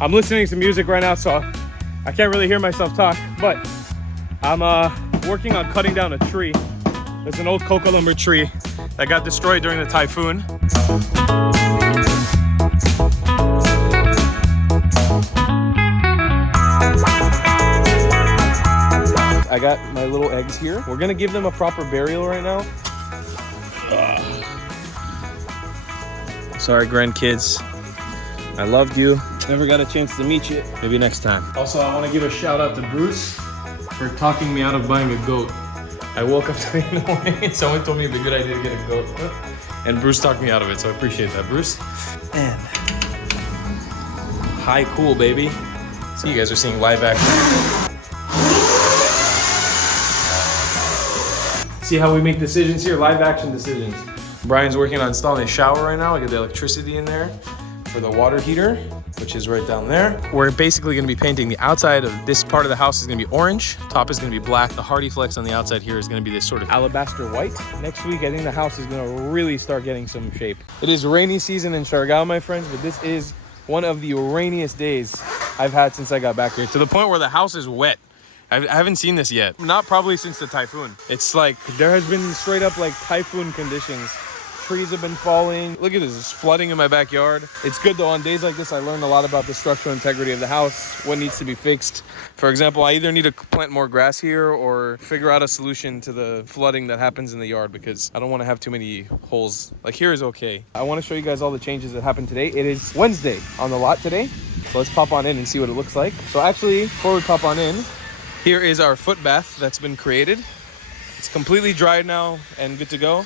I'm listening to music right now, so I can't really hear myself talk, but I'm working on cutting down a tree. There's an old coca lumber tree that got destroyed during the typhoon. I got my little eggs here. We're gonna give them a proper burial right now. Sorry, grandkids. I loved you. Never got a chance to meet you. Maybe next time. Also, I want to give a shout out to Bruce for talking me out of buying a goat. I woke up today in the morning and someone told me it'd be a good idea to get a goat. And Bruce talked me out of it, so I appreciate that, Bruce. And hi, cool, baby. So you guys are seeing live action. See how we make decisions here? Live action decisions. Brian's working on installing a shower right now. I got the electricity in there for the water heater, which is right down there. We're basically gonna be painting the outside of this part of the house is gonna be orange. Top is gonna be black. The Hardy Flex on the outside here is gonna be this sort of alabaster white. Next week, I think the house is gonna really start getting some shape. It is rainy season in Siargao, my friends, but this is one of the rainiest days I've had since I got back here, to the point where the house is wet. I haven't seen this yet. Not probably since the typhoon. It's like, there has been straight up like typhoon conditions. Trees have been falling. Look at this, it's flooding in my backyard. It's good though, on days like this, I learned a lot about the structural integrity of the house, what needs to be fixed. For example, I either need to plant more grass here or figure out a solution to the flooding that happens in the yard, because I don't want to have too many holes. Like here is okay. I want to show you guys all the changes that happened today. It is Wednesday on the lot today. So let's pop on in and see what it looks like. So actually, before we pop on in, here is our foot bath that's been created. It's completely dried now and good to go.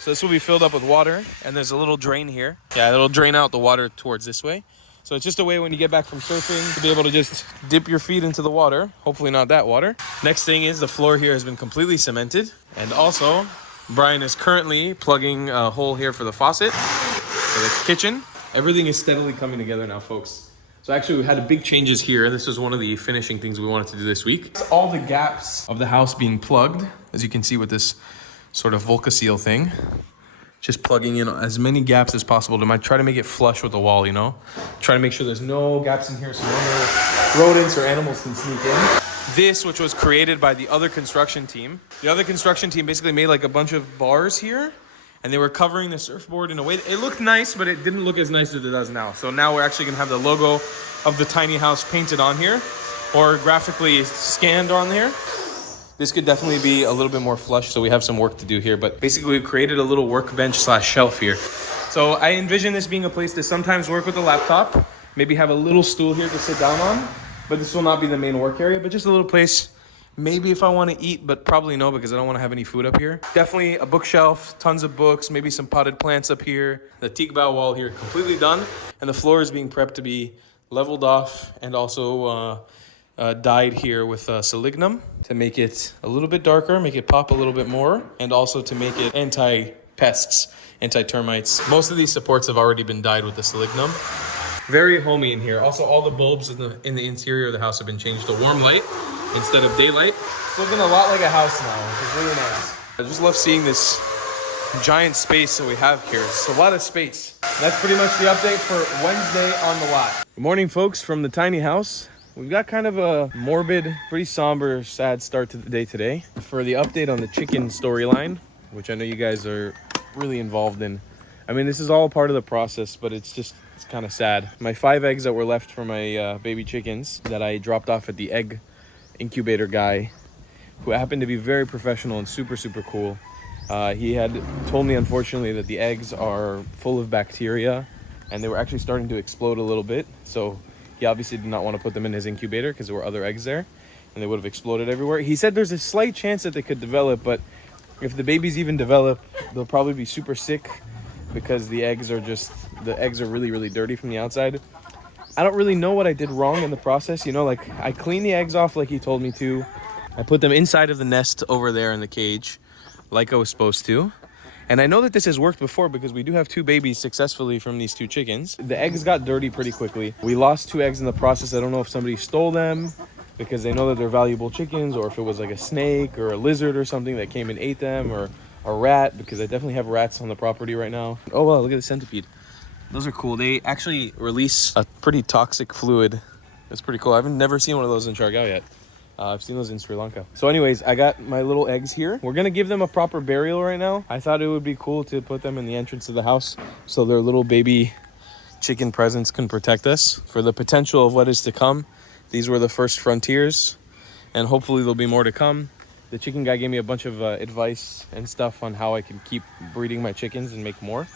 So this will be filled up with water, and there's a little drain here. Yeah, it'll drain out the water towards this way. So it's just a way when you get back from surfing to be able to just dip your feet into the water. Hopefully not that water. Next thing is the floor here has been completely cemented. And also, Brian is currently plugging a hole here for the faucet, for the kitchen. Everything is steadily coming together now, folks. So actually we had big changes here. This was one of the finishing things we wanted to do this week. All the gaps of the house being plugged, as you can see with this sort of Volcaseal thing. Just plugging in as many gaps as possible to try to make it flush with the wall, you know? Try to make sure there's no gaps in here so no rodents or animals can sneak in. This, which was created by the other construction team. The other construction team basically made like a bunch of bars here, and they were covering the surfboard in a way. It looked nice, but it didn't look as nice as it does now. So now we're actually gonna have the logo of the tiny house painted on here, or graphically scanned on here. This could definitely be a little bit more flush, so we have some work to do here. But basically, we created a little workbench / shelf here. So I envision this being a place to sometimes work with a laptop, maybe have a little stool here to sit down on, but this will not be the main work area, but just a little place. Maybe if I want to eat, but probably no, because I don't want to have any food up here. Definitely a bookshelf, tons of books, maybe some potted plants up here. The teak bow wall here completely done, and the floor is being prepped to be leveled off and also dyed here with Selignum to make it a little bit darker, make it pop a little bit more, and also to make it anti-pests, anti-termites. Most of these supports have already been dyed with the Selignum. Very homey in here. Also, all the bulbs in the interior of the house have been changed to warm light instead of daylight. It's looking a lot like a house now, which is really nice. I just love seeing this giant space that we have here. It's a lot of space. That's pretty much the update for Wednesday on the lot. Good morning, folks, from the tiny house. We've got kind of a morbid, pretty somber, sad start to the day today. For the update on the chicken storyline, which I know you guys are really involved in. I mean, this is all part of the process, but it's kind of sad. My 5 eggs that were left for my baby chickens that I dropped off at the egg incubator guy, who happened to be very professional and super, super cool. He had told me, unfortunately, that the eggs are full of bacteria and they were actually starting to explode a little bit. So he obviously did not want to put them in his incubator because there were other eggs there and they would have exploded everywhere. He said there's a slight chance that they could develop, but if the babies even develop, they'll probably be super sick because the eggs are really, really dirty from the outside. I don't really know what I did wrong in the process. You know, like I cleaned the eggs off like he told me to. I put them inside of the nest over there in the cage like I was supposed to. And I know that this has worked before because we do have 2 babies successfully from these 2 chickens. The eggs got dirty pretty quickly. We lost 2 eggs in the process. I don't know if somebody stole them because they know that they're valuable chickens, or if it was like a snake or a lizard or something that came and ate them, or a rat, because I definitely have rats on the property right now. Oh, wow, look at the centipede. Those are cool. They actually release a pretty toxic fluid. It's pretty cool. I've never seen one of those in Siargao yet. I've seen those in Sri Lanka. So anyways, I got my little eggs here. We're gonna give them a proper burial right now. I thought it would be cool to put them in the entrance of the house so their little baby chicken presence can protect us for the potential of what is to come. These were the first frontiers, and hopefully there'll be more to come. The chicken guy gave me a bunch of advice and stuff on how I can keep breeding my chickens and make more.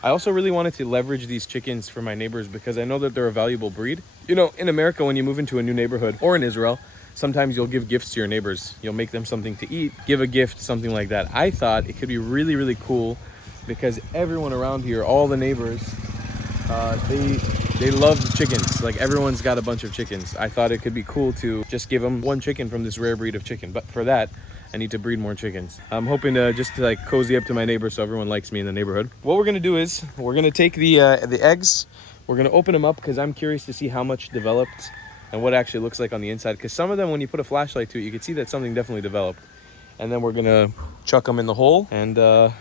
I also really wanted to leverage these chickens for my neighbors because I know that they're a valuable breed. You know, in America, when you move into a new neighborhood, or in Israel, sometimes you'll give gifts to your neighbors. You'll make them something to eat, give a gift, something like that. I thought it could be really, really cool because everyone around here, all the neighbors, they love chickens. Like, everyone's got a bunch of chickens. I thought it could be cool to just give them one chicken from this rare breed of chicken. But for that, I need to breed more chickens. I'm hoping to just like cozy up to my neighbors so everyone likes me in the neighborhood. What we're gonna do is we're gonna take the eggs. We're gonna open them up because I'm curious to see how much developed and what it actually looks like on the inside. Because some of them, when you put a flashlight to it, you can see that something definitely developed. And then we're gonna chuck them in the hole and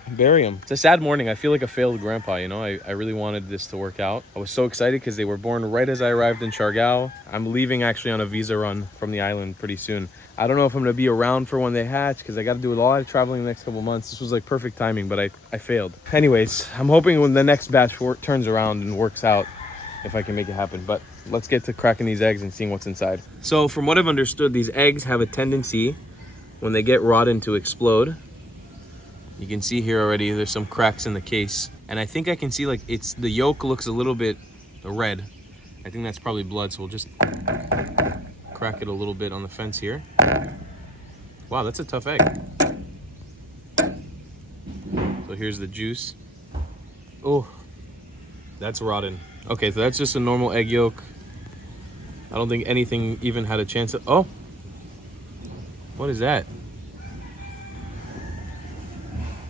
bury them. It's a sad morning. I feel like a failed grandpa, you know? I really wanted this to work out. I was so excited because they were born right as I arrived in Siargao. I'm leaving actually on a visa run from the island pretty soon. I don't know if I'm gonna be around for when they hatch because I gotta do a lot of traveling the next couple months. This was like perfect timing, but I failed. Anyways, I'm hoping when the next batch turns around and works out, if I can make it happen. But let's get to cracking these eggs and seeing what's inside. So from what I've understood, these eggs have a tendency when they get rotten to explode. You can see here already there's some cracks in the case, and I think I can see like the yolk looks a little bit red. I think that's probably blood, so we'll just crack it a little bit on the fence here. Wow, that's a tough egg. So here's the juice. Oh, that's rotten. Okay, so that's just a normal egg yolk. I don't think anything even had a chance to, oh, what is that?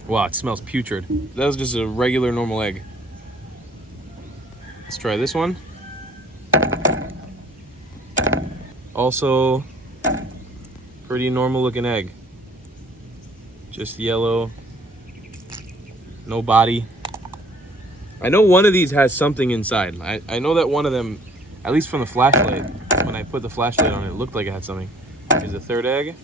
Wow, it smells putrid. That was just a regular normal egg. Let's try this one. Also, pretty normal looking egg. Just yellow, no body. I know one of these has something inside. I know that one of them, at least from the flashlight, when I put the flashlight on it, looked like it had something. Here's the third egg.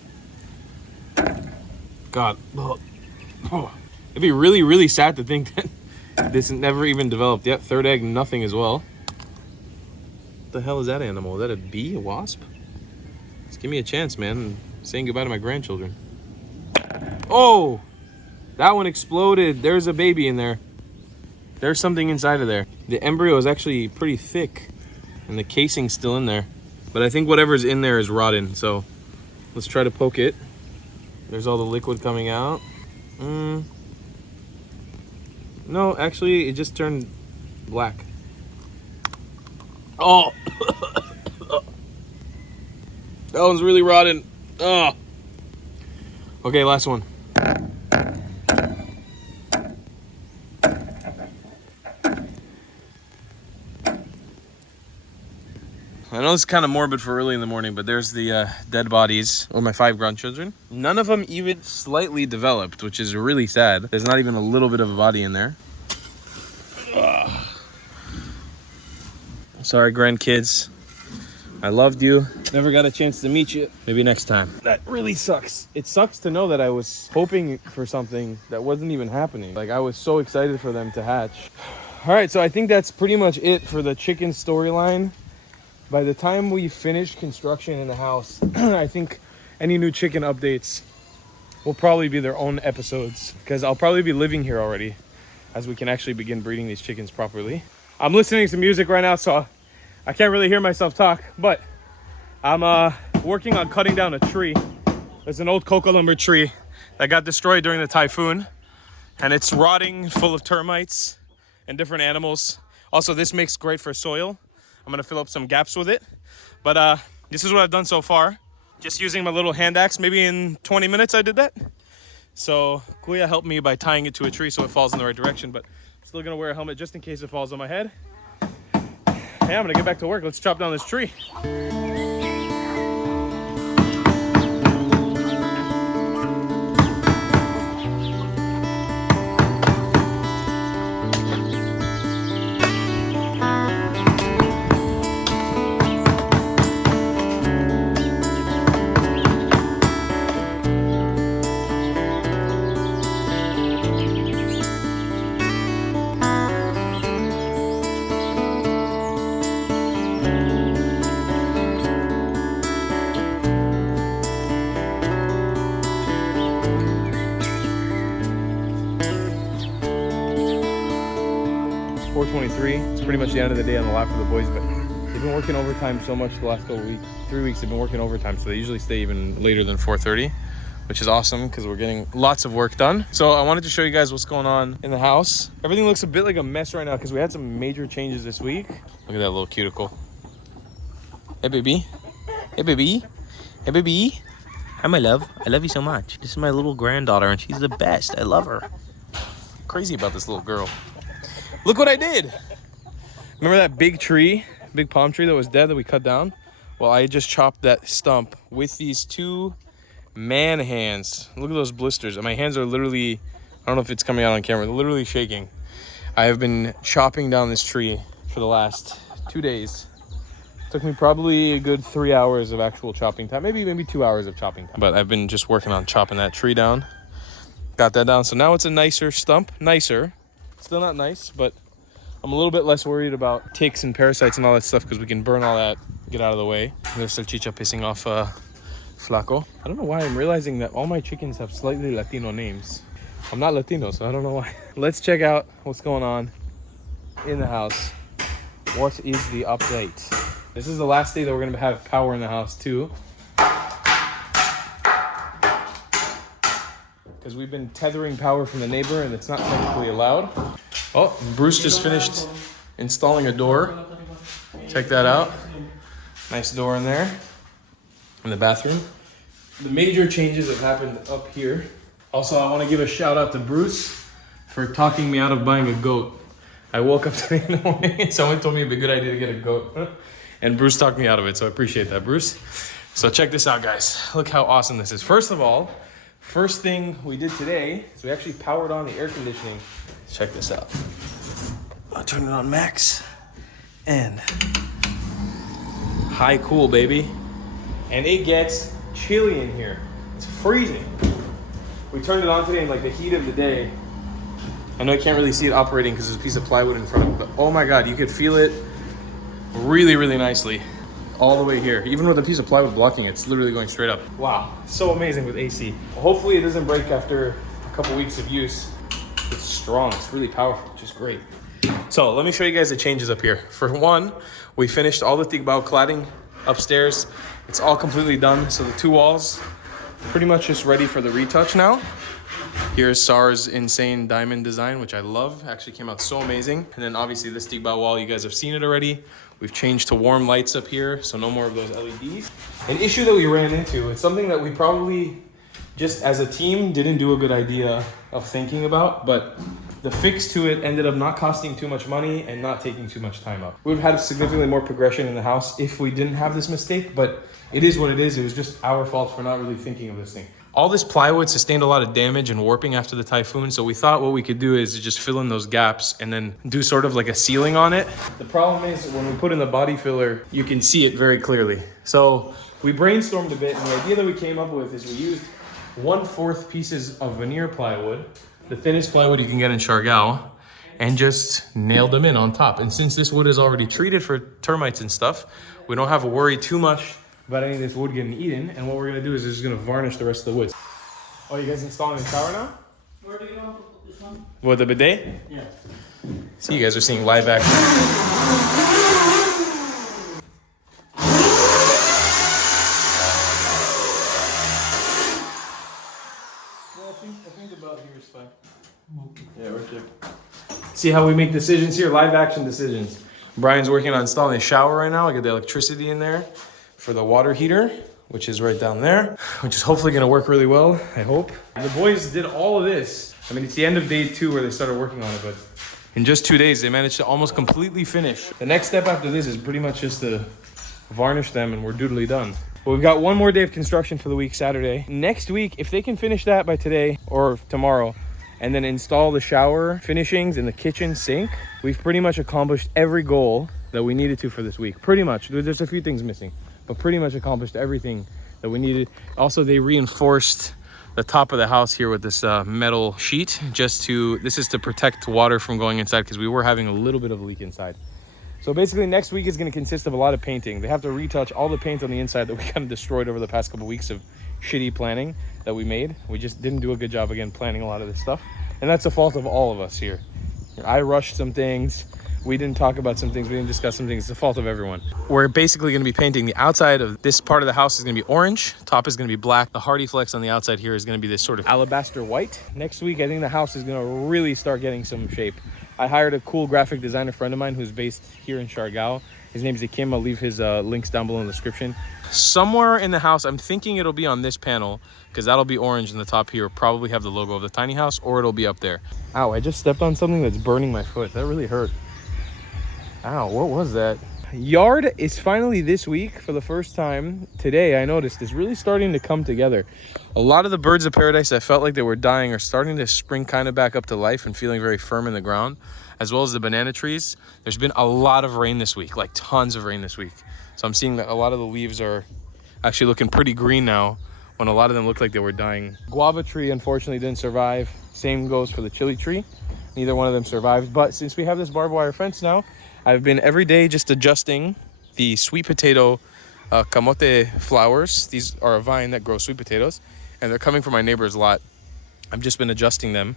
God, it'd be really, really sad to think that this never even developed yet. Third egg, nothing as well. What the hell is that animal? Is that a bee, a wasp? Just give me a chance, man. I'm saying goodbye to my grandchildren. Oh, that one exploded. There's a baby in there. There's something inside of there. The embryo is actually pretty thick and the casing's still in there. But I think whatever's in there is rotten. So let's try to poke it. There's all the liquid coming out. No, actually, it just turned black. Oh, that one's really rotten. Oh. Okay, last one. I know it's kind of morbid for early in the morning, but there's the dead bodies of my 5 grandchildren. None of them even slightly developed, which is really sad. There's not even a little bit of a body in there. Ugh. Sorry, grandkids. I loved you. Never got a chance to meet you. Maybe next time. That really sucks. It sucks to know that I was hoping for something that wasn't even happening. Like, I was so excited for them to hatch. All right, so I think that's pretty much it for the chicken storyline. By the time we finish construction in the house, I think any new chicken updates will probably be their own episodes because I'll probably be living here already as we can actually begin breeding these chickens properly. I'm listening to music right now, so I can't really hear myself talk, but I'm working on cutting down a tree. There's an old coca lumber tree that got destroyed during the typhoon, and it's rotting, full of termites and different animals. Also, this makes great for soil. I'm gonna fill up some gaps with it. But this is what I've done so far. Just using my little hand axe. Maybe in 20 minutes I did that. So Kuya helped me by tying it to a tree so it falls in the right direction, but I'm still gonna wear a helmet just in case it falls on my head. Hey, I'm gonna get back to work. Let's chop down this tree. 3. It's pretty much the end of the day on the lot for the boys, but they've been working overtime so much the last couple of weeks. 3 weeks they've been working overtime, so they usually stay even later than 4:30, which is awesome because we're getting lots of work done. So I wanted to show you guys what's going on in the house. Everything looks a bit like a mess right now because we had some major changes this week. Look at that little cuticle. Hey baby. Hey baby. Hey baby. Hi my love. I love you so much. This is my little granddaughter and she's the best. I love her. Crazy about this little girl. Look what I did. Remember that big tree, big palm tree that was dead that we cut down? Well, I just chopped that stump with these 2 man hands. Look at those blisters. My hands are literally, I don't know if it's coming out on camera, they're literally shaking. I have been chopping down this tree for the last 2 days. Took me probably a good 3 hours of actual chopping time, maybe 2 hours of chopping time. But I've been just working on chopping that tree down. Got that down, so now it's a nicer stump. Nicer, still not nice, but I'm a little bit less worried about ticks and parasites and all that stuff because we can burn all that, get out of the way. There's Salchicha pissing off Flaco. I don't know why I'm realizing that all my chickens have slightly Latino names. I'm not Latino, so I don't know why. Let's check out what's going on in the house. What is the update? This is the last day that we're gonna have power in the house too, because we've been tethering power from the neighbor and it's not technically allowed. Oh, Bruce just finished installing a door. Check that out. Nice door in there, in the bathroom. The major changes have happened up here. Also, I want to give a shout out to Bruce for talking me out of buying a goat. I woke up today in the morning and someone told me it'd be a good idea to get a goat. And Bruce talked me out of it, so I appreciate that, Bruce. So check this out, guys. Look how awesome this is. First of all, first thing we did today is we actually powered on the air conditioning. Check this out. I'll turn it on max and high cool, baby. And it gets chilly in here. It's freezing. We turned it on today in like the heat of the day. I know you can't really see it operating because there's a piece of plywood in front of it, but oh my God, you could feel it really, really nicely all the way here. Even with a piece of plywood blocking it, it's literally going straight up. Wow, so amazing with AC. Hopefully it doesn't break after a couple weeks of use. It's strong, it's really powerful, which is great. So let me show you guys the changes up here. For one, we finished all the Tigbao cladding upstairs. It's all completely done. So the 2 walls, pretty much just ready for the retouch now. Here's SAR's insane diamond design, which I love. Actually came out so amazing. And then obviously this Tigbao wall, you guys have seen it already. We've changed to warm lights up here, so no more of those LEDs. An issue that we ran into, it's something that we probably just as a team didn't do a good idea of thinking about, but the fix to it ended up not costing too much money and not taking too much time up. We've had significantly more progression in the house if we didn't have this mistake, but it is what it is. It was just our fault for not really thinking of this thing. All this plywood sustained a lot of damage and warping after the typhoon, so we thought what we could do is just fill in those gaps and then do sort of like a ceiling on it. The problem is when we put in the body filler, you can see it very clearly. So we brainstormed a bit, and the idea that we came up with is we used 1/4 pieces of veneer plywood, the thinnest plywood you can get in Siargao, and just nailed them in on top. And since this wood is already treated for termites and stuff, we don't have to worry too much about any of this wood getting eaten. And what we're gonna do is just gonna varnish the rest of the wood. Oh, you guys installing the shower now? Where do you want this one? What, the bidet? Yeah. See, you guys are seeing live action. I think about here is fine. Yeah, right there. See how we make decisions here? Live action decisions. Brian's working on installing a shower right now. I got the electricity in there for the water heater, which is right down there, which is hopefully gonna work really well, I hope. The boys did all of this. I mean, it's the end of day 2 where they started working on it, but in just 2 days, they managed to almost completely finish. The next step after this is pretty much just to varnish them and we're doodly done. But we've got one more day of construction for the week, Saturday. Next week, if they can finish that by today or tomorrow, and then install the shower finishings in the kitchen sink, we've pretty much accomplished every goal that we needed to for this week. Pretty much. There's a few things missing, but pretty much accomplished everything that we needed. Also, they reinforced the top of the house here with this metal sheet, this is to protect water from going inside because we were having a little bit of a leak inside. So basically next week is going to consist of a lot of painting. They have to retouch all the paint on the inside that we kind of destroyed over the past couple weeks of shitty planning that we made. We just didn't do a good job again planning a lot of this stuff. And that's the fault of all of us here. I rushed some things. We didn't talk about some things. We didn't discuss some things. It's the fault of everyone. We're basically going to be painting the outside of this part of the house is going to be orange. Top is going to be black. The Hardy Flex on the outside here is going to be this sort of alabaster white. Next week, I think the house is going to really start getting some shape. I hired a cool graphic designer friend of mine who's based here in Siargao. His name's Akim. I'll leave his links down below in the description. Somewhere in the house, I'm thinking it'll be on this panel because that'll be orange in the top here. Probably have the logo of the tiny house, or it'll be up there. Ow, I just stepped on something that's burning my foot. That really hurt. Ow, what was that? Yard is finally this week for the first time. Today, I noticed it's really starting to come together. A lot of the birds of paradise that felt like they were dying are starting to spring kind of back up to life and feeling very firm in the ground, as well as the banana trees. There's been a lot of rain this week, like tons of rain this week. So I'm seeing that a lot of the leaves are actually looking pretty green now when a lot of them looked like they were dying. Guava tree, unfortunately, didn't survive. Same goes for the chili tree. Neither one of them survived. But since we have this barbed wire fence now, I've been every day just adjusting the sweet potato camote flowers. These are a vine that grows sweet potatoes, and they're coming from my neighbor's lot. I've just been adjusting them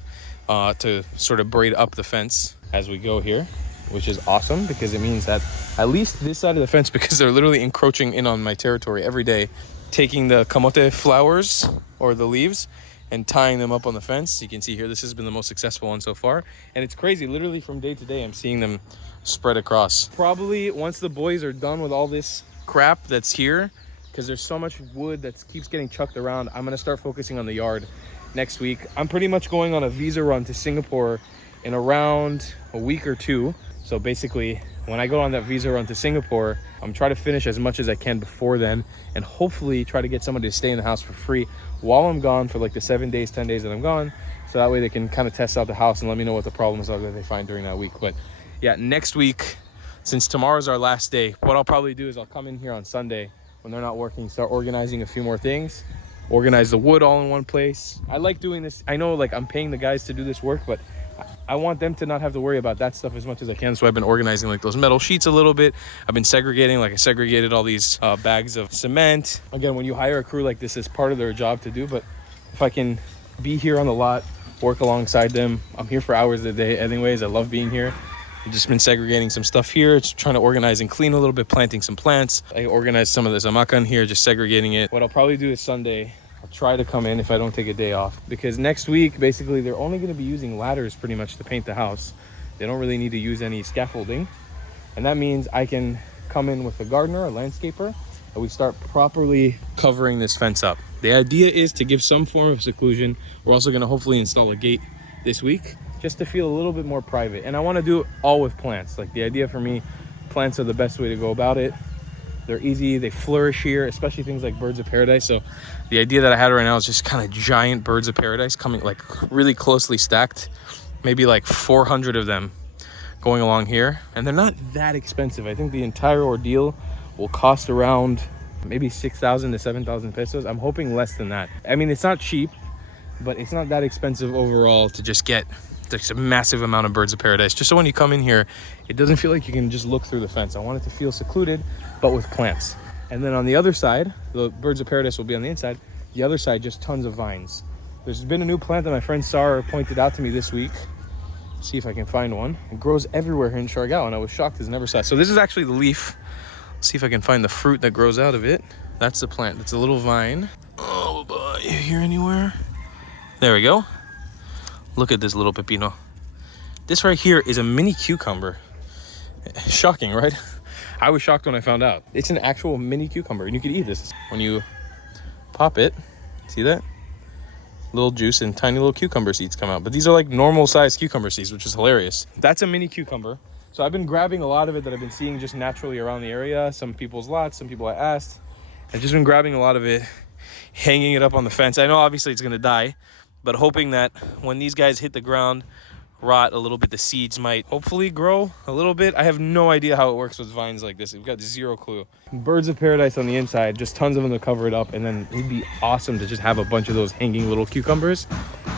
to sort of braid up the fence as we go here, which is awesome because it means that at least this side of the fence, because they're literally encroaching in on my territory every day, taking the camote flowers or the leaves and tying them up on the fence. You can see here, this has been the most successful one so far. And it's crazy, literally from day to day, I'm seeing them spread across. Probably once the boys are done with all this crap that's here, because there's so much wood that keeps getting chucked around, I'm gonna start focusing on the yard next week. I'm pretty much going on a visa run to Singapore in around a week or two. So basically, when I go on that visa run to Singapore, I'm trying to finish as much as I can before then, and hopefully try to get somebody to stay in the house for free while I'm gone for like the 7 days, 10 days that I'm gone. So that way they can kind of test out the house and let me know what the problems are that they find during that week. But yeah, next week, since tomorrow's our last day, what I'll probably do is I'll come in here on Sunday when they're not working, start organizing a few more things, organize the wood all in one place. I like doing this. I know like I'm paying the guys to do this work, but I want them to not have to worry about that stuff as much as I can. So I've been organizing like those metal sheets a little bit. I've been segregating, like I segregated all these bags of cement. Again, when you hire a crew like this, it's part of their job to do. But if I can be here on the lot, work alongside them, I'm here for hours a day anyways. I love being here. I've just been segregating some stuff here, just trying to organize and clean a little bit, planting some plants. I organized some of this amaka in here, just segregating it. What I'll probably do is Sunday, I'll try to come in if I don't take a day off, because next week, basically, they're only going to be using ladders pretty much to paint the house. They don't really need to use any scaffolding. And that means I can come in with a gardener, a landscaper, and we start properly covering this fence up. The idea is to give some form of seclusion. We're also going to hopefully install a gate this week, just to feel a little bit more private. And I want to do it all with plants. Like the idea for me, plants are the best way to go about it. They're easy, they flourish here, especially things like birds of paradise. So the idea that I had right now is just kind of giant birds of paradise coming like really closely stacked, maybe like 400 of them going along here. And they're not that expensive. I think the entire ordeal will cost around maybe 6,000 to 7,000 pesos. I'm hoping less than that. I mean, it's not cheap, but it's not that expensive overall to just get a massive amount of birds of paradise, just so when you come in here, it doesn't feel like you can just look through the fence. I want it to feel secluded, but with plants. And then on the other side, the birds of paradise will be on the inside. The other side, just tons of vines. There's been a new plant that my friend Sarah pointed out to me this week. See if I can find one. It grows everywhere here in Siargao, and I was shocked because I never saw it. So this is actually the leaf. See if I can find the fruit that grows out of it. That's the plant. It's a little vine. Oh, boy. You here anywhere? There we go. Look at this little pepino. This right here is a mini cucumber. Shocking, right? I was shocked when I found out. It's an actual mini cucumber, and you can eat this. When you pop it, see that? Little juice and tiny little cucumber seeds come out. But these are like normal sized cucumber seeds, which is hilarious. That's a mini cucumber. So I've been grabbing a lot of it that I've been seeing just naturally around the area. Some people's lots, some people I asked. I've just been grabbing a lot of it, hanging it up on the fence. I know obviously it's gonna die, but hoping that when these guys hit the ground, rot a little bit, the seeds might hopefully grow a little bit. I have no idea how it works with vines like this. We've got zero clue. Birds of paradise on the inside, just tons of them to cover it up, and then it'd be awesome to just have a bunch of those hanging little cucumbers,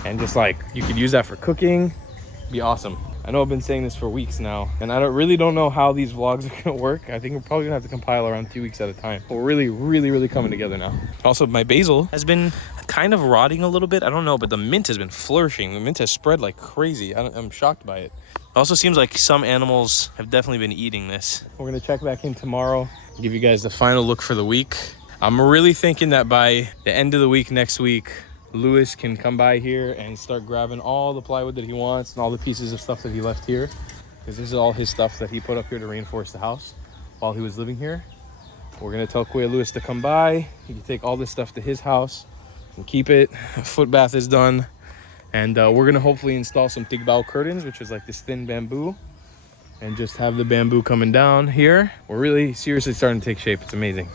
and just like you could use that for cooking. It'd be awesome. I know I've been saying this for weeks now, and I really don't know how these vlogs are gonna work. I think we're probably gonna have to compile around 2 weeks at a time. But we're really coming together now. Also, my basil has been kind of rotting a little bit. I don't know, but the mint has been flourishing. The mint has spread like crazy. I'm shocked by it. Also seems like some animals have definitely been eating this. We're gonna check back in tomorrow, give you guys the final look for the week. I'm really thinking that by the end of the week next week, Lewis can come by here and start grabbing all the plywood that he wants and all the pieces of stuff that he left here. Because this is all his stuff that he put up here to reinforce the house while he was living here. We're gonna tell Kuya Lewis to come by. He can take all this stuff to his house and keep it. Foot bath is done. And we're gonna hopefully install some tigbao curtains, which is like this thin bamboo, and just have the bamboo coming down here. We're really seriously starting to take shape. It's amazing.